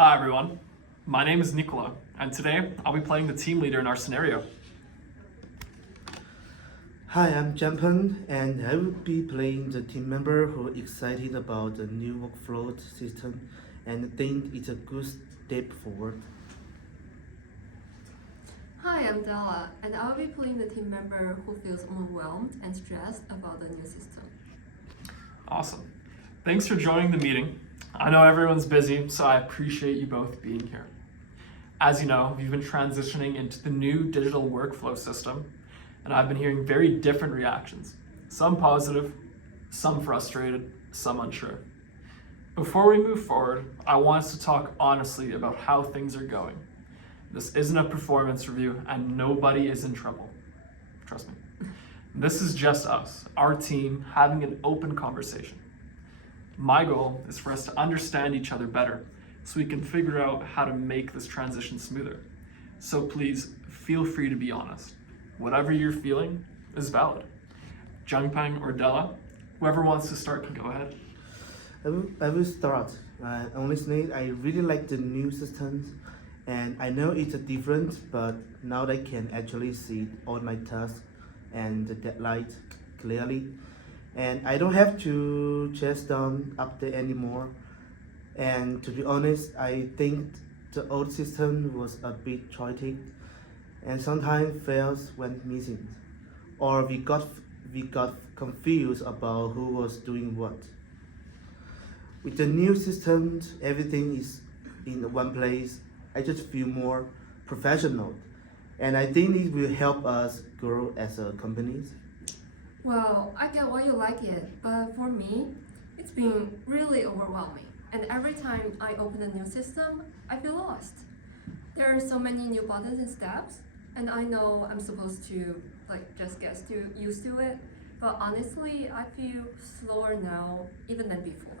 Hi everyone, my name is Nicola, and today I'll be playing the team leader in our scenario. Hi, I'm Jampan, and I will be playing the team member who is excited about the new workflow system and think it's a good step forward. Hi, I'm Della, and I'll be playing the team member who feels overwhelmed and stressed about the new system. Awesome. Thanks for joining the meeting. I know everyone's busy, so I appreciate you both being here. As you know, we've been transitioning into the new digital workflow system, and I've been hearing very different reactions. Some positive, some frustrated, some unsure. Before we move forward, I want us to talk honestly about how things are going. This isn't a performance review, and nobody is in trouble. Trust me. This is just us, our team, having an open conversation. My goal is for us to understand each other better so we can figure out how to make this transition smoother. So please feel free to be honest. Whatever you're feeling is valid. Jungpang or Della, whoever wants to start can go ahead. I will start. Honestly, I really like the new systems, and I know it's different, but now I can actually see all my tasks and the deadlines clearly. And I don't have to chase down update anymore. And to be honest, I think the old system was a bit chaotic and sometimes fails when missing, or we got confused about who was doing what. With the new systems, everything is in one place. I just feel more professional, and I think it will help us grow as a company. Well, I get why you like it, but for me, it's been really overwhelming. And every time I open a new system, I feel lost. There are so many new buttons and steps, and I know I'm supposed to just get used to it, but honestly, I feel slower now even than before.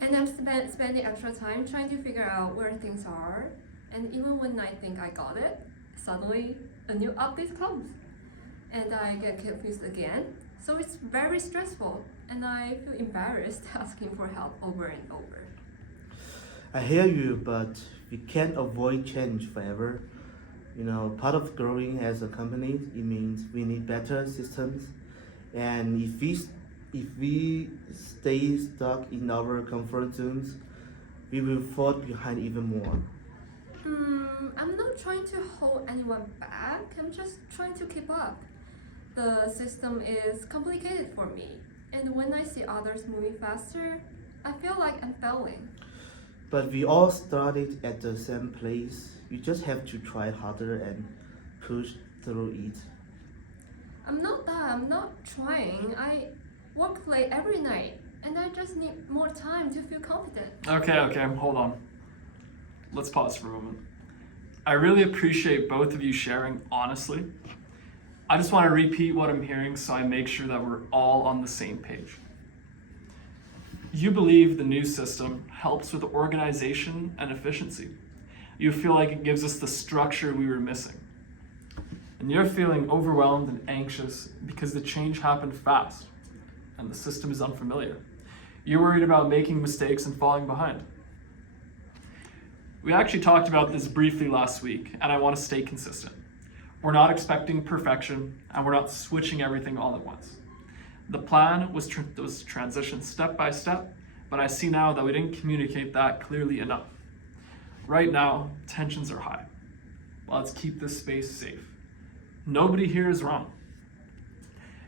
And I'm spending extra time trying to figure out where things are, and even when I think I got it, suddenly a new update comes. And I get confused again. So it's very stressful, and I feel embarrassed asking for help over and over. I hear you, but we can't avoid change forever. Part of growing as a company, it means we need better systems. And if we stay stuck in our comfort zones, we will fall behind even more. I'm not trying to hold anyone back, I'm just trying to keep up. The system is complicated for me, and when I see others moving faster, I feel like I'm failing. But we all started at the same place. You just have to try harder and push through it. I'm not trying. I work late every night, and I just need more time to feel confident. Okay, hold on. Let's pause for a moment. I really appreciate both of you sharing honestly. I just want to repeat what I'm hearing so I make sure that we're all on the same page. You believe the new system helps with organization and efficiency. You feel like it gives us the structure we were missing. And you're feeling overwhelmed and anxious because the change happened fast and the system is unfamiliar. You're worried about making mistakes and falling behind. We actually talked about this briefly last week, and I want to stay consistent. We're not expecting perfection, and we're not switching everything all at once. The plan was transition step by step, but I see now that we didn't communicate that clearly enough. Right now, tensions are high. Let's keep this space safe. Nobody here is wrong.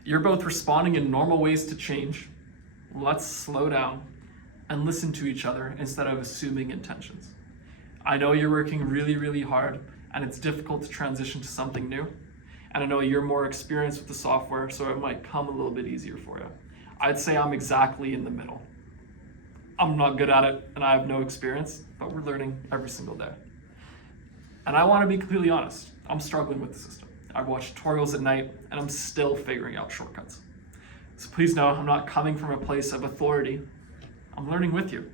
You're both responding in normal ways to change. Let's slow down and listen to each other instead of assuming intentions. I know you're working really, really hard, and it's difficult to transition to something new. And I know you're more experienced with the software, so it might come a little bit easier for you. I'd say I'm exactly in the middle. I'm not good at it, and I have no experience, but we're learning every single day. And I want to be completely honest, I'm struggling with the system. I watch tutorials at night, and I'm still figuring out shortcuts. So please know I'm not coming from a place of authority. I'm learning with you.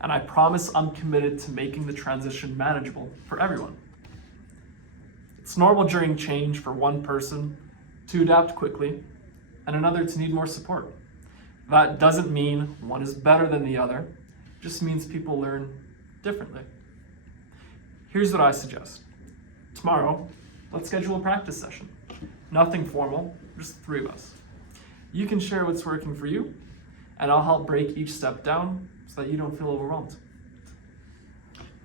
And I promise I'm committed to making the transition manageable for everyone. It's normal during change for one person to adapt quickly and another to need more support. That doesn't mean one is better than the other, it just means people learn differently. Here's what I suggest. Tomorrow, let's schedule a practice session. Nothing formal, just the three of us. You can share what's working for you, and I'll help break each step down so that you don't feel overwhelmed.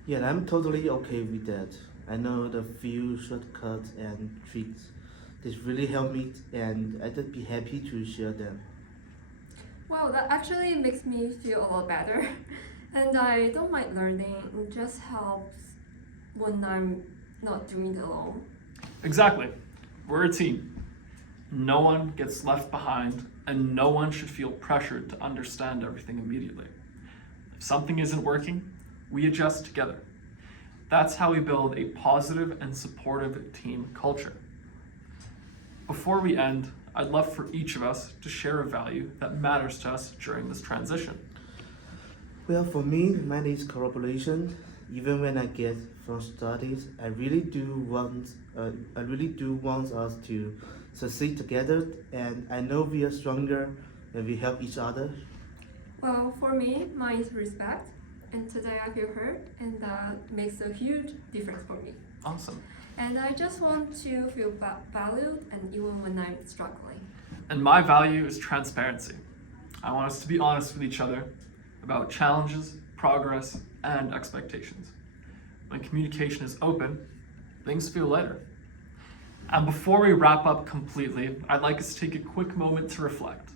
Yeah, I'm totally okay with that. I know the few shortcuts and tricks. This really helped me, and I'd be happy to share them. Well, that actually makes me feel a lot better. And I don't mind learning, it just helps when I'm not doing it alone. Exactly. We're a team. No one gets left behind, and no one should feel pressured to understand everything immediately. If something isn't working, we adjust together. That's how we build a positive and supportive team culture. Before we end, I'd love for each of us to share a value that matters to us during this transition. Well, for me, mine is collaboration. Even when I get frustrated, I really do want us to succeed together, and I know we are stronger when we help each other. Well, for me, mine is respect. And today I feel heard, and that makes a huge difference for me. Awesome. And I just want to feel valued, and even when I'm struggling. And my value is transparency. I want us to be honest with each other about challenges, progress, and expectations. When communication is open, things feel lighter. And before we wrap up completely, I'd like us to take a quick moment to reflect,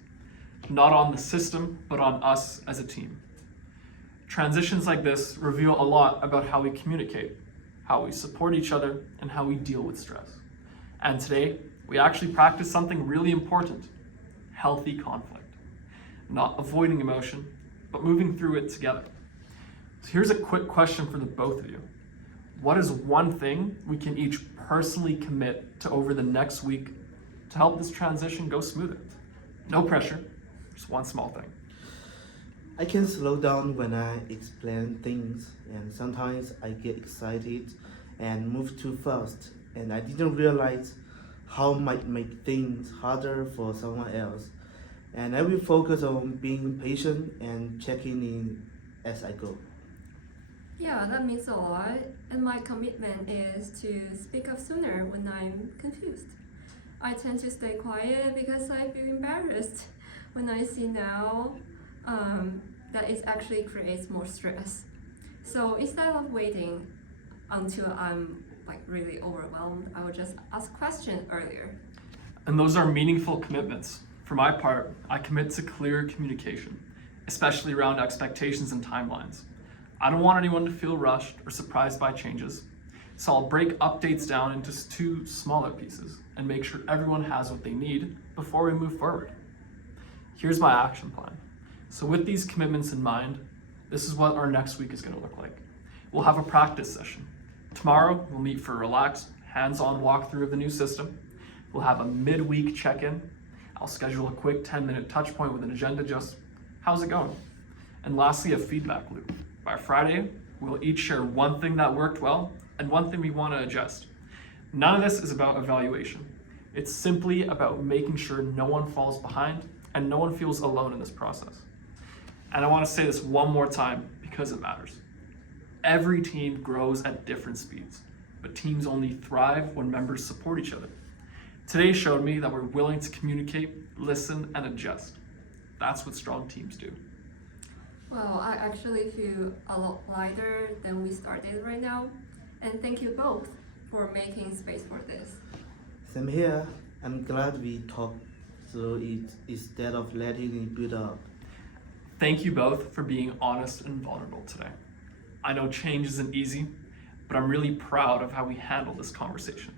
not on the system, but on us as a team. Transitions like this reveal a lot about how we communicate, how we support each other, and how we deal with stress. And today, we actually practice something really important: healthy conflict. Not avoiding emotion, but moving through it together. So here's a quick question for the both of you. What is one thing we can each personally commit to over the next week to help this transition go smoother? No pressure, just one small thing. I can slow down when I explain things, and sometimes I get excited and move too fast, and I didn't realize how it might make things harder for someone else. And I will focus on being patient and checking in as I go. Yeah, that means a lot. And my commitment is to speak up sooner when I'm confused. I tend to stay quiet because I feel embarrassed when I see now that it actually creates more stress. So instead of waiting until I'm really overwhelmed, I will just ask questions earlier. And those are meaningful commitments. For my part, I commit to clear communication, especially around expectations and timelines. I don't want anyone to feel rushed or surprised by changes, so I'll break updates down into two smaller pieces and make sure everyone has what they need before we move forward. Here's my action plan. So with these commitments in mind, this is what our next week is going to look like. We'll have a practice session. Tomorrow, we'll meet for a relaxed, hands-on walkthrough of the new system. We'll have a midweek check-in. I'll schedule a quick 10-minute touch point with an agenda, just how's it going? And lastly, a feedback loop. By Friday, we'll each share one thing that worked well and one thing we want to adjust. None of this is about evaluation. It's simply about making sure no one falls behind and no one feels alone in this process. And I want to say this one more time because it matters. Every team grows at different speeds, but teams only thrive when members support each other. Today showed me that we're willing to communicate, listen, and adjust. That's what strong teams do. Well, I actually feel a lot lighter than we started right now. And thank you both for making space for this. Same here. I'm glad we talked through it instead of letting it build up. Thank you both for being honest and vulnerable today. I know change isn't easy, but I'm really proud of how we handled this conversation.